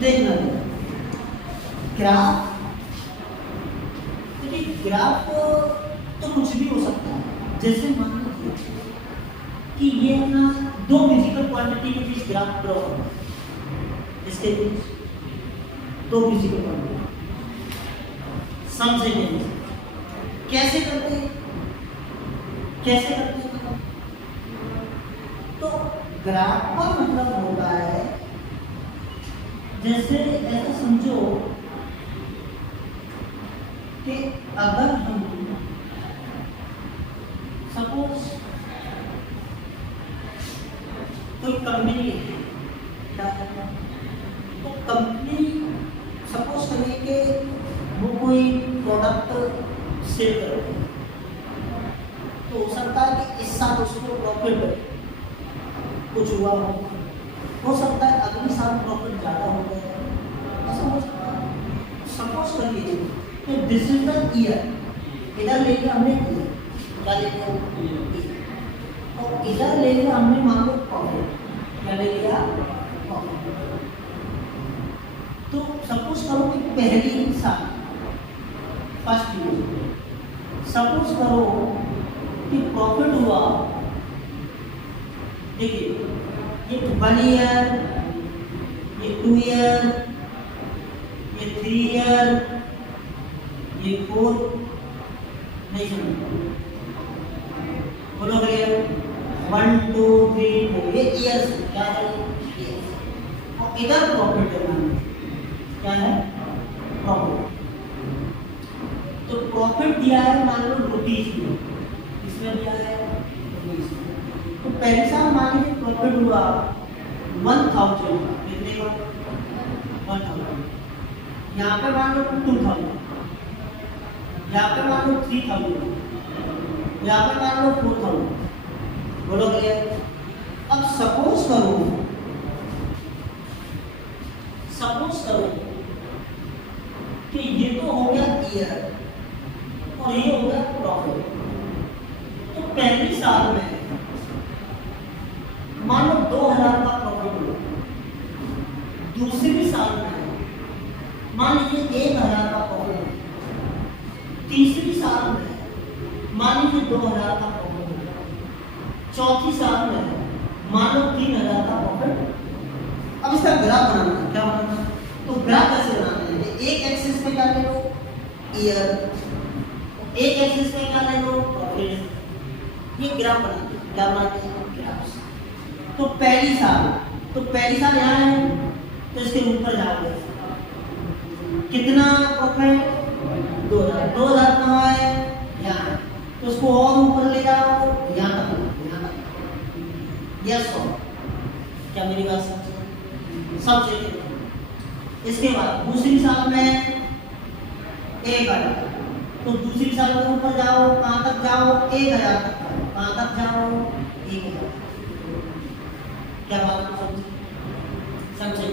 देखना ग्राफ, देखिए ग्राफ तो कुछ भी हो सकता है। जैसे मान लीजिए कि ये अपना दो फिजिकल क्वांटिटी के बीच ग्राफ ड्रॉ करना है, इसके बीच दो फिजिकल क्वांटिटी समझेंगे कैसे करते हैं, कैसे करते हैं। तो ग्राफ का मतलब होता है, जैसे ऐसा समझो कि अगर हम सपोज कोई कंपनी क्या है, तो कंपनी सपोज करिए कि वो कोई प्रोडक्ट सेल कर रही है, तो हो सकता है कि इस साल उसको प्रॉफिट कुछ हुआ हो सकता है अगले साल प्रॉफिट ज़्यादा हो गया, ऐसा हो सकता है। सपोज करिए कि दिस इज द ईयर, इधर ले लिया हमने क्या ले लिया, और इधर ले लिया हमने मान लो प्रॉफिट, क्या ले लिया प्रॉफिट। तो सपोज करो कि पहली साल फर्स्ट ईयर, सपोज करो कि प्रॉफिट हुआ, देखिए ये 1 ईयर, ये 2 ईयर, ये 3 ईयर, ये 4 नहीं समझ बोलो भैया 1 2 3 4 ये ईयर्स क्या है, और इधर प्रॉफिट है क्या है प्रॉफिट। तो प्रॉफिट दिया है मान लो रुपीज में, इसमें दिया है रुपीज। तो पहले साल मान लीजिए प्रॉफिट हुआ 1000, कितने का 1000, यहाँ पे मान लो 2000, यहाँ पे मान लो 3000, यहाँ पे मान लो 4000, बोलो भैया। अब सपोज करो कि ये तो हो गया ईयर और ये हो गया प्रॉफिट। तो पहली साल में मान लो 2000 का प्रॉफिट हुआ, दूसरी साल में मान लीजिए 1000 का प्रॉफिट हुआ, तीसरी साल में मान लीजिए 2000 का प्रॉफिट हुआ, चौथी साल में मान लो 3000 का प्रॉफिट। अब इसका ग्राफ बनाना है, क्या बनाना है, तो ग्राफ कैसे बनाना है, एक एक्सिस पे क्या ले लो ईयर, एक एक्सिस पे क्या ले लो प्रॉफिट, ये ग्राफ बनाना है। क्या बनाते हैं ग्राफ। तो पहली साल यहाँ है, तो इसके ऊपर जाओगे कितना प्रॉफिट 2000 कहाँ है यहाँ, तो उसको और ऊपर ले जाओ यहाँ तक यस। क्या मेरी बात समझे। इसके बाद दूसरी साल में 1000, तो दूसरी साल में ऊपर जाओ कहाँ तक जाओ 1000 तक, कहाँ तक जाओ 1000। क्या बात समझे।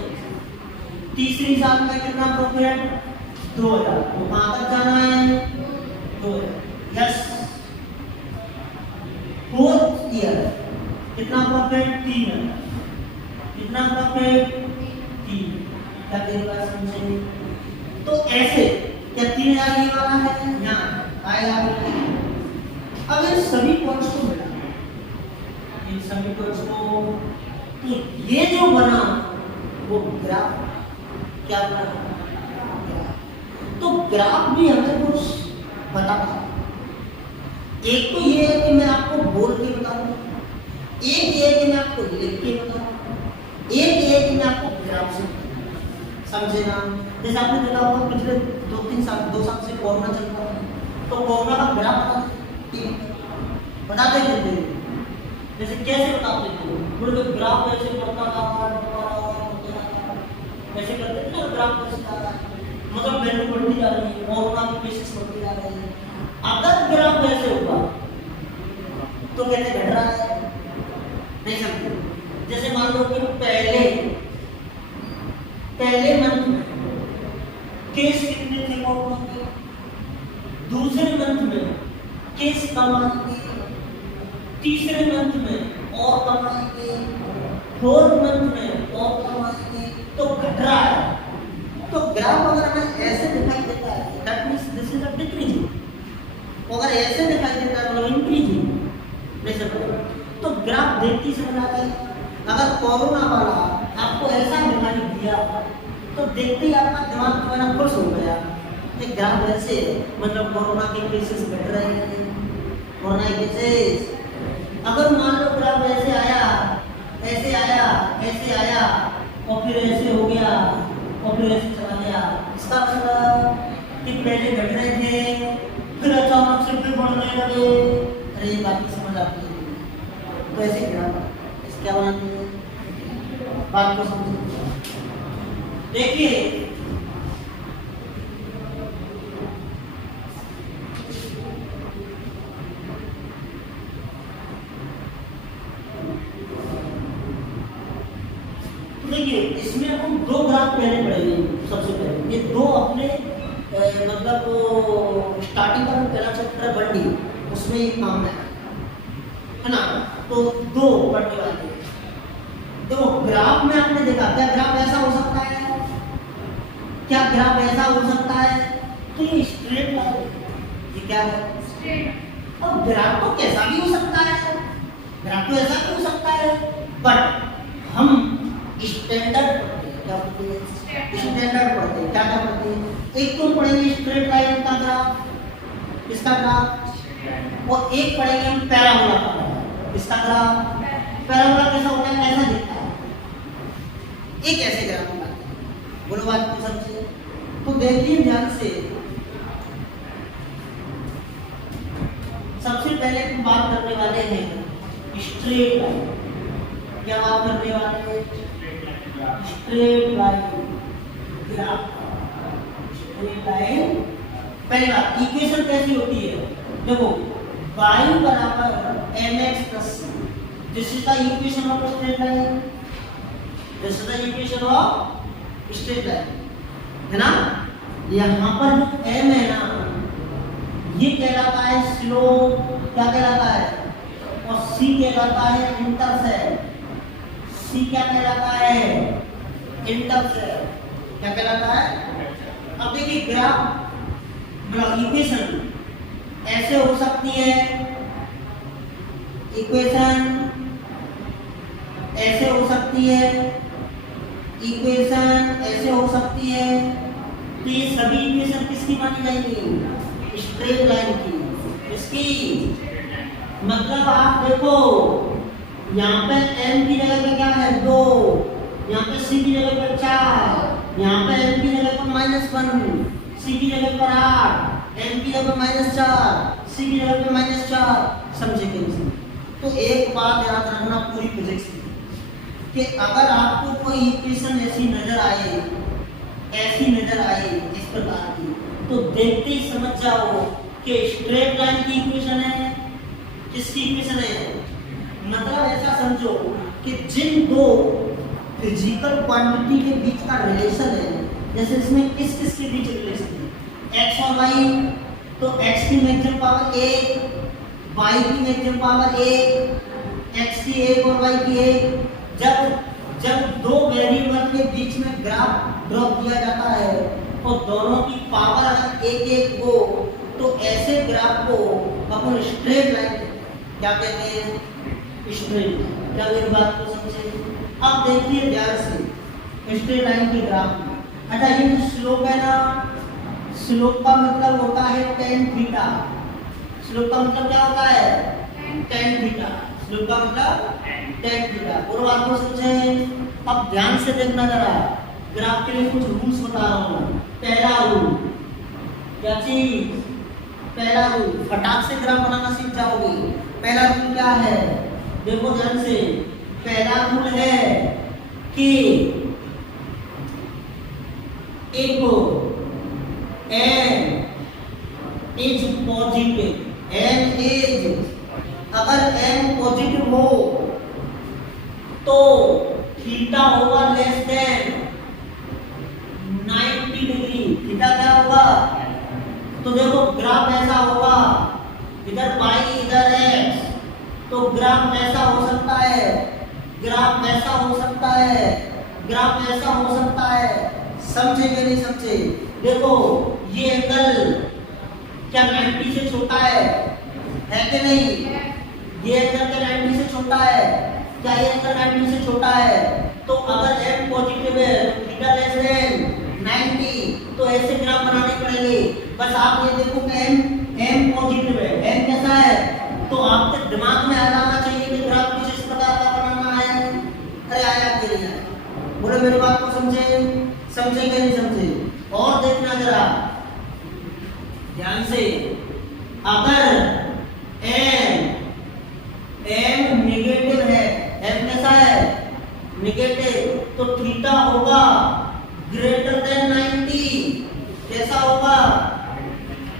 तीसरी साल में कितना प्रॉफिट 2000, तो कहाँ तक जाना है 2000 यस। फोर्थ ईयर कितना प्रॉफिट 3000, कितना प्रॉफिट 3। क्या मेरी बात समझे। तो ऐसे क्या 3000 ये वाला है यहाँ आएगा। अब इन सभी पॉइंट्स को मिला, इन सभी पॉइंट्स को, तो ये जो बना वो ग्राफ, क्या बना ग्राफ। तो ग्राफ भी हमें कुछ बताता है। एक तो ये है कि मैं आपको बोल के बताऊं, एक ये है कि मैं आपको लिख के बताऊं, एक ये है कि मैं आपको ग्राफ से समझे ना। जैसे आपने देखा होगा पिछले 2 साल से कोरोना चल रहा है, तो कोरोना का ग्राफ बताते थे। जैसे कैसे बताते थे, बोले ग्राफ ऐसे बढ़ता था, कैसे करते थे ना ग्राफ कैसे जा रहा है, मतलब वैल्यू बढ़ती जा रही है, कोरोना की केसेस बढ़ती जा रही है। अगर ग्राफ ऐसे होगा तो कहते घट रहा है, नहीं समझे। जैसे मान लो कि पहले मंथ में केस कितने थे कोरोना के, दूसरे मंथ में केस कम आएंगे, तीसरे मंथ में और कम आएंगे, फोर्थ मंथ में और कम आएंगे, तो घट रहा है। ग्राफ अगर हमें ऐसे दिखाई देता है that means this is a decreasing, अगर ऐसे दिखाई देता है मतलब इंक्रीजिंग जैसे तो ग्राफ देखते ही समझ आता है। अगर कोरोना वाला आपको ऐसा दिखाई दिया तो देखते ही आपका दिमाग जो है ना खुश हो गया, एक ग्राफ ऐसे मतलब कोरोना के केसेस बढ़ रहे हैं, कोरोना के केसेस। अगर मान लो ग्राफ ऐसे आया ऐसे आया ऐसे आया और फिर ऐसे हो गया और फिर ऐसे चला गया, इसका मतलब कि पहले घट रहे थे फिर अचानक से फिर बढ़ने लगे। अरे ये बात समझ आती है तो ऐसे ग्राफ इस क्या बनाते हैं, बात को समझिए। देखिए देखिए इसमें हम दो ग्राफ पहले पढ़ेंगे। सबसे पहले ये दो अपने मतलब स्टार्टिंग का पहला चैप्टर बंडी उसमें ये काम है ना, तो दो पढ़ने वाले हैं। तो ग्राफ में आपने देखा क्या ग्राफ ऐसा हो सकता है, क्या ग्राफ ऐसा हो सकता है, तो ये स्ट्रेट लाइन, ये क्या है स्ट्रेट। अब ग्राफ तो कैसा भी हो सकता है, ग्राफ तो ऐसा भी हो सकता है, बट हम स्टैंडर्ड पढ़ते हैं, क्या पढ़ते हैं स्टैंडर्ड पढ़ते हैं, क्या क्या पढ़ते हैं। एक तो पढ़ेंगे स्ट्रेट लाइन का ग्राफ, इसका ग्राफ, और एक पढ़ेंगे हम पैराबोला का ग्राफ, इसका ग्राफ। पैराबोला कैसा होता है, कैसा दिखता है, एक ऐसे ग्राफ बनाते हैं। बोलो बात को समझिए। तो देखिए ध्यान से, सबसे पहले हम बात करने वाले हैं स्ट्रेट लाइन। क्या बात करने वाले हैं, straight line graph, straight line. पहली बात इक्वेशन कैसी होती है, देखो y बराबर mx plus c, this is the equation of straight line, this is the equation of straight line, है ना। यहाँ पर जो m है ना ये कहलाता है स्लोप, क्या कहलाता है, और c कहलाता है इंटरसेप्ट। c क्या कहलाता है, इंटरसेप्ट, क्या कहलाता है। अब देखिए ग्राफ मतलब इक्वेशन ऐसे हो सकती है, इक्वेशन ऐसे हो सकती है, इक्वेशन ऐसे हो सकती है। तो ये सभी इक्वेशन किसकी मानी जाएंगी, स्ट्रेट लाइन की। इसकी मतलब आप देखो यहाँ पे m की जगह पे क्या है 2, यहाँ पे c की जगह पे 4, यहाँ पे m की जगह पर -1, c की जगह पर 8, m की जगह पर -4, c की जगह पर -4। समझे कि नहीं। तो एक बात याद रखना पूरी फिजिक्स की कि अगर आपको कोई इक्वेशन ऐसी नजर आए इस प्रकार की, तो देखते ही समझ जाओ कि स्ट्रेट लाइन की इक्वेशन है, किसकी इक्वेशन है। मतलब ऐसा समझो कि जिन दो फिजिकल क्वांटिटी के बीच का रिलेशन है, जैसे इसमें किस किस के बीच रिलेशन है, x और y, तो x की मैक्सिमम पावर 1, y की मैक्सिमम पावर 1, x की 1 और y की 1। जब दो वेरिएबल के बीच में ग्राफ ड्रॉ किया जाता है और दोनों की पावर अगर 1 हो तो ऐसे ग्राफ को अपन स्ट्रेट लाइन क्या कहते हैं, स्ट्रेट। क्या मेरी बात को समझे। अब देखिए ध्यान से स्ट्रेट लाइन के ग्राफ में, अच्छा ये जो स्लोप है ना, स्लोप का मतलब होता है tan थीटा। स्लोप का मतलब क्या होता है, tan थीटा। स्लोप का मतलब tan थीटा। और बात को समझे। अब ध्यान से देखना जरा, ग्राफ के लिए कुछ रूल्स बता रहा हूँ। पहला रूल, क्या चीज, पहला रूल, फटाक से ग्राफ बनाना सीख जाओगे। पहला रूल क्या है, देखो ध्यान से। पहला रूल है कि एक n is positive, n is, अगर n पॉजिटिव हो तो थीटा होगा लेस देन 90 डिग्री। थीटा क्या होगा, तो देखो ग्राफ ऐसा होगा, इधर y इधर x, तो ग्राफ ऐसा हो सकता है, ग्राफ ऐसा हो सकता है, ग्राफ ऐसा हो सकता है, समझे कि नहीं समझे? देखो ये एंगल क्या 90 से छोटा है कि नहीं? ये एंगल क्या 90 से छोटा है? क्या ये एंगल 90 से छोटा है? तो अगर m पॉजिटिव है थीटा लेस देन 90 तो ऐसे ग्राफ बनाने पड़ेंगे। बस आप ये देखो कि m पॉजिटिव है, m कैसा है? तो आपके दिमाग में आ जाना चाहिए कि ग्राफ कुछ इस प्रकार का बनाना है। अरे आया कि नहीं आया? बोले मेरी बात को समझे कि नहीं समझे? और देखना जरा ध्यान से, अगर m नेगेटिव है, m कैसा है? नेगेटिव, तो थीटा होगा ग्रेटर देन 90। कैसा होगा?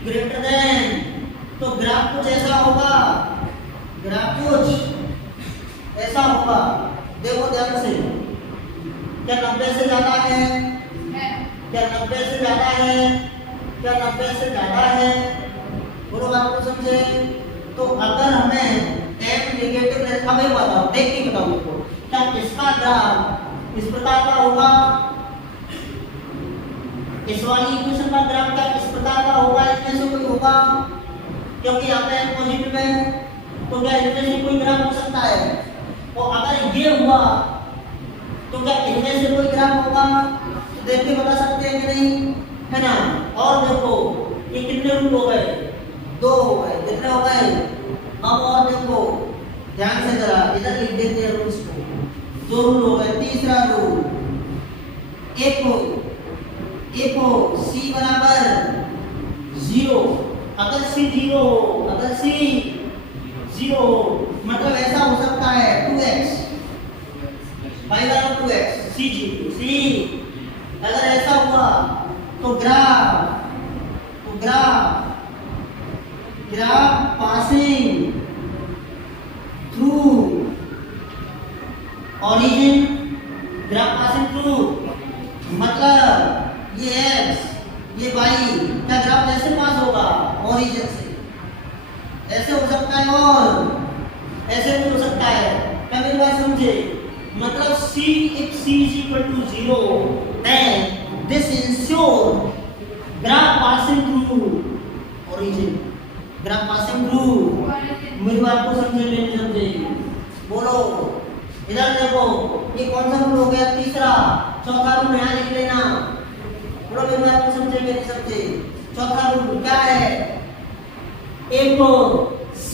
Greater than. तो ग्राफ कुछ ऐसा होगा, ग्राफ कुछ ऐसा होगा। देखो ध्यान से, क्या 90 से ज्यादा है? क्या 90 से ज्यादा है? क्या 90 से ज्यादा है? बोलो बात को समझे? तो अगर हमें m नेगेटिव है, अब एक बताओ, देख के बताओ देखो, क्या इसका ग्राफ इस प्रकार का होगा? इस वाली इक्वेशन का ग्राफ क्या इस प्रकार का होगा? इसमें से कोई होगा? क्योंकि यहाँ पे m पॉजिटिव है, तो क्या इनमें से कोई ग्राफ हो सकता है? और अगर ये हुआ तो क्या इनमें से कोई ग्राफ होगा? तो देख के बता सकते हैं कि नहीं, है ना? और देखो ये कितने रूट हो गए? 2 हो गए। कितने हो गए? अब और देखो ध्यान से जरा इधर लिख देते हैं रूल्स को। 2 रूल हो गए। तीसरा रूल, एको c बराबर 0। अगर c 0 हो, अगर c 0 हो मतलब ऐसा हो सकता है 2x y बराबर 2x c 0 c। अगर ऐसा हुआ तो graph passing through origin, graph passing through मतलब ये x ये y क्या ग्राफ ऐसे पास होगा ओरिजिन से? ऐसे हो सकता है और ऐसे भी हो सकता है। क्या मेरी बात समझे? मतलब c if c is equal to 0 then this ensure graph passing through origin, graph passing through. मेरी बात को समझे नहीं समझे? बोलो इधर देखो, ये कौन सा रूल हो गया? तीसरा। चौथा रूल यहाँ लिख लेना। बोलो मेरी बात को समझे कि नहीं समझे? चौथा रूल क्या है? एक c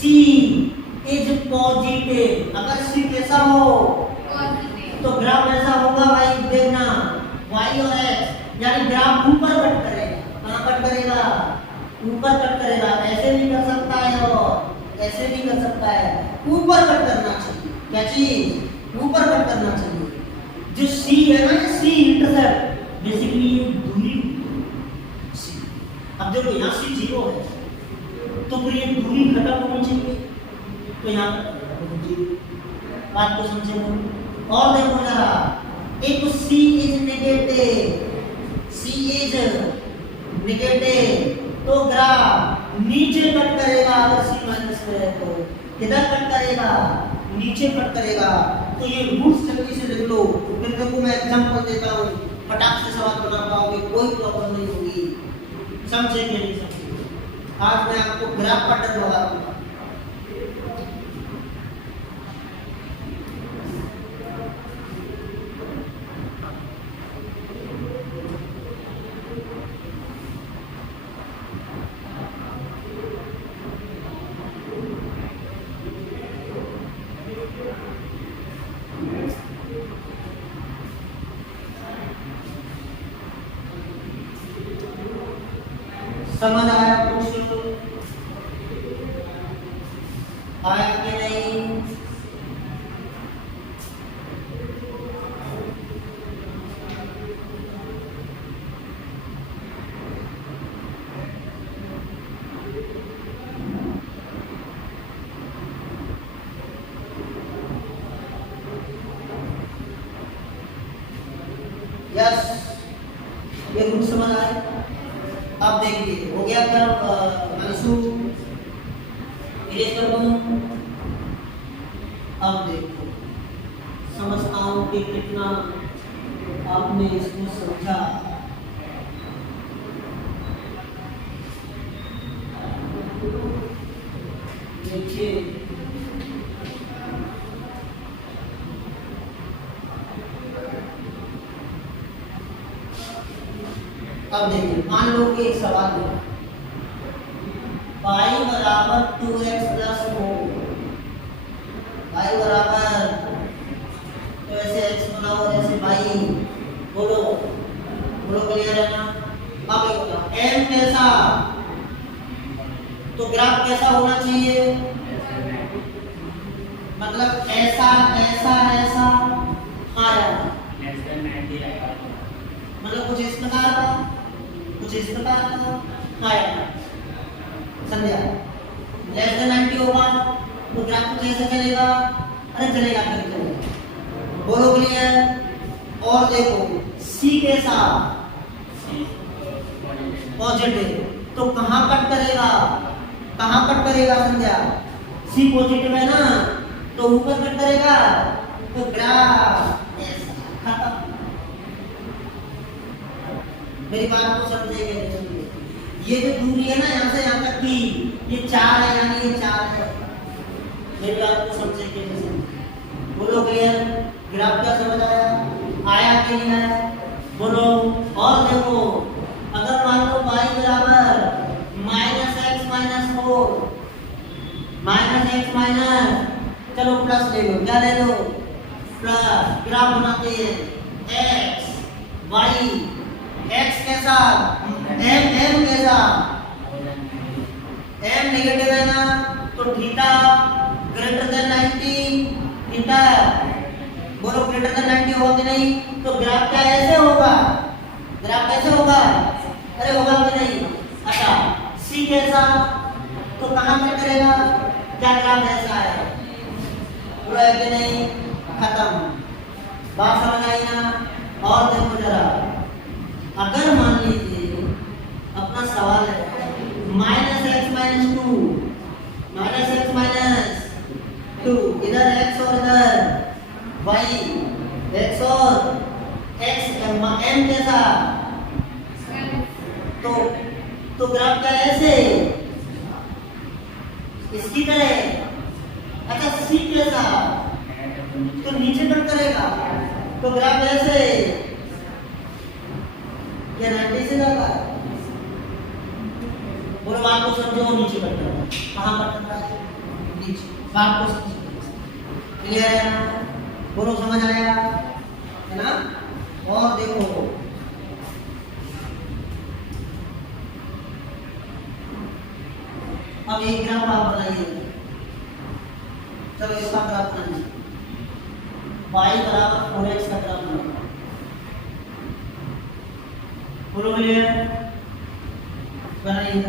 इज पॉजिटिव, अगर c कैसा हो तो ग्राफ ऐसा होगा भाई, देखना y और x, यानी ग्राफ ऊपर कट करेगा। कहाँ कट करेगा? ऊपर कट करेगा। ऐसे भी कर सकता है और ऐसे भी कर सकता है। ऊपर कट करना चाहिए। क्या चीज? ऊपर कट करना चाहिए। जो c है ना, c इंटरसेप्ट बेसिकली ये दूरी c। अब देखो यहाँ c 0 है तो फिर ये दूरी खत्म होनी चाहिए, तो यहाँ बात को समझे? और देखो जरा, एक c इज नेगेटिव तो ग्राफ नीचे कट करेगा। अगर c माइनस में है तो किधर कट करेगा? नीचे कट करेगा। तो ये रूट्स जल्दी से लिख लो, फिर देखो मैं एग्जांपल देता हूँ, फटाक से सवाल बना पाओगे, कोई प्रॉब्लम नहीं होगी। समझे कि नहीं समझे? आज मैं आपको ग्राफ पैटर्न लगा दूंगा। समझ आया? कुछ आया कि नहीं? यस, ये कुछ समझ आया? अब देखिए हो गया कर अंशु इरेज कर दूं। अब देखो समझता हूं कि कितना आपने इसको समझा। लीजिए। अब देखिए, मान लो कि एक सवाल है, y बराबर 2x प्लस 4, y बराबर, तो ऐसे x बनाओ और ऐसे y, बोलो बोलो, क्लियर है ना? अब एक होगा m कैसा, तो ग्राफ कैसा होना चाहिए, मतलब ऐसा ऐसा ऐसा आया, मतलब कुछ इस प्रकार का, कुछ इस प्रकार का आया, समझा? लेस देन 90 होगा तो ग्राफ कुछ ऐसे चलेगा, अरे चलेगा फिर चलेगा, बोलो क्लियर? और देखो C के साथ पॉजिटिव, तो कहाँ कट करेगा, कहाँ कट करेगा संध्या? C पॉजिटिव है ना, तो ऊपर कट करेगा, तो ग्राफ ऐसा खत्म। मेरी बात को समझेंगे? ये जो दूरी है ना यहाँ से यहाँ तक की, ये 4 है, यानी ये 4 है। मेरी बात को समझेंगे? बोलो क्लियर? ग्राफ क्या समझ आया? आया कि नहीं आया? बोलो। और देखो, अगर मान लो y बराबर -x - 4, -x माइनस, चलो प्लस ले लो, क्या ले लो? प्लस। ग्राफ बनाते हैं x y, x के साथ m के साथ, m नेगेटिव है ना, तो थीटा ग्रेटर देन 90, थीटा बोलो ग्रेटर देन 90 होगा कि नहीं? तो ग्राफ क्या ऐसे होगा, ग्राफ कैसे होगा, अरे होगा कि नहीं? अच्छा, c के साथ तो कहाँ से करेगा, क्या ग्राफ ऐसा है, पूरा है कि नहीं? खत्म। बात समझ आई ना? और देखो जरा, अगर मान लीजिए अपना सवाल है -x - 2, -x - 2, इधर x और इधर y, x और x m के साथ, तो ग्राफ क्या ऐसे इसकी तरह, अच्छा c के साथ तो नीचे कट करेगा, तो ग्राफ ऐसे, ये 90 से जाता है, बोलो बात को समझो, नीचे कट रहा है, कहाँ कट रहा है, नीचे, बात को समझो, क्लियर है ना? बोलो समझ आया है ना? और देखो, अब एक ग्राफ आप बनाइए, चलो इसका ग्राफ बनाइए, y बराबर 4x का ग्राफ बनाओ, बोलो क्लियर? बनाइए।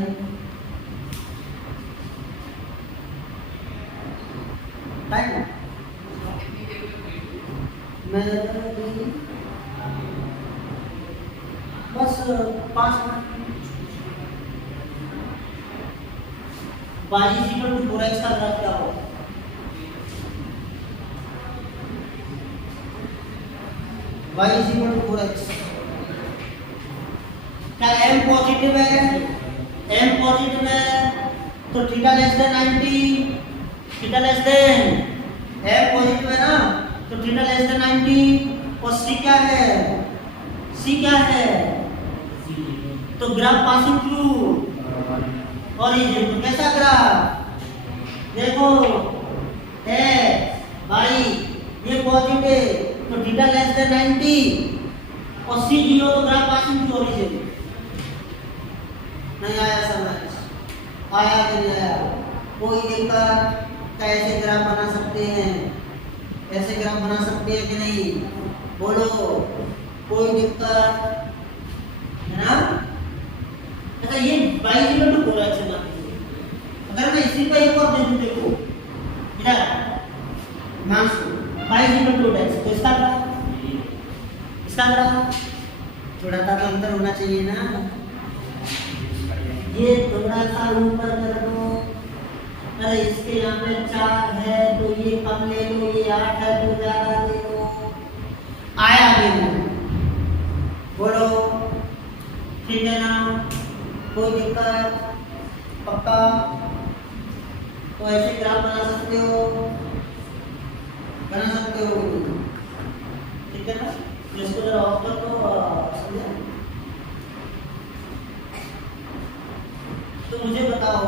टाइम मैं बस 5 मिनट। y = 4x का ग्राफ क्या होगा? y = 4x, क्या m पॉजिटिव है, m पॉजिटिव है, तो theta less than 90, theta less than, m positive है ना, तो थीटा लेस देन 90, और c क्या है, c क्या है, तो ग्राफ पासिंग थ्रू ओरिजिन, तो कैसा ग्राफ, देखो x y ये पॉजिटिव, तो थीटा लेस देन 90 और c 0, तो ग्राफ पासिंग थ्रू ओरिजिन। नहीं आया समझ? आया कि नहीं आया? कोई दिक्कत? कैसे ग्राफ बना सकते हैं, ऐसे ग्राफ बना सकते हैं कि नहीं? बोलो, कोई दिक्कत है ना? अच्छा, ये y = 4x है ना, अगर मैं इसी का एक और दे दूं, देखो इधर मान y = 2x, तो इसका ग्राफ थोड़ा सा तो अंतर होना चाहिए ना, ये थोड़ा सा ऊपर कर दो, अरे इसके यहाँ पे 4 है तो ये कम ले लो, ये 8 है तो ज्यादा ले लो, आया बिल्कुल, बोलो ठीक है ना? कोई दिक्कत? पक्का? तो ऐसे ग्राफ बना सकते हो, ठीक है ना। तो इसको जरा ऑफ कर दो, समझे। तो मुझे बताओ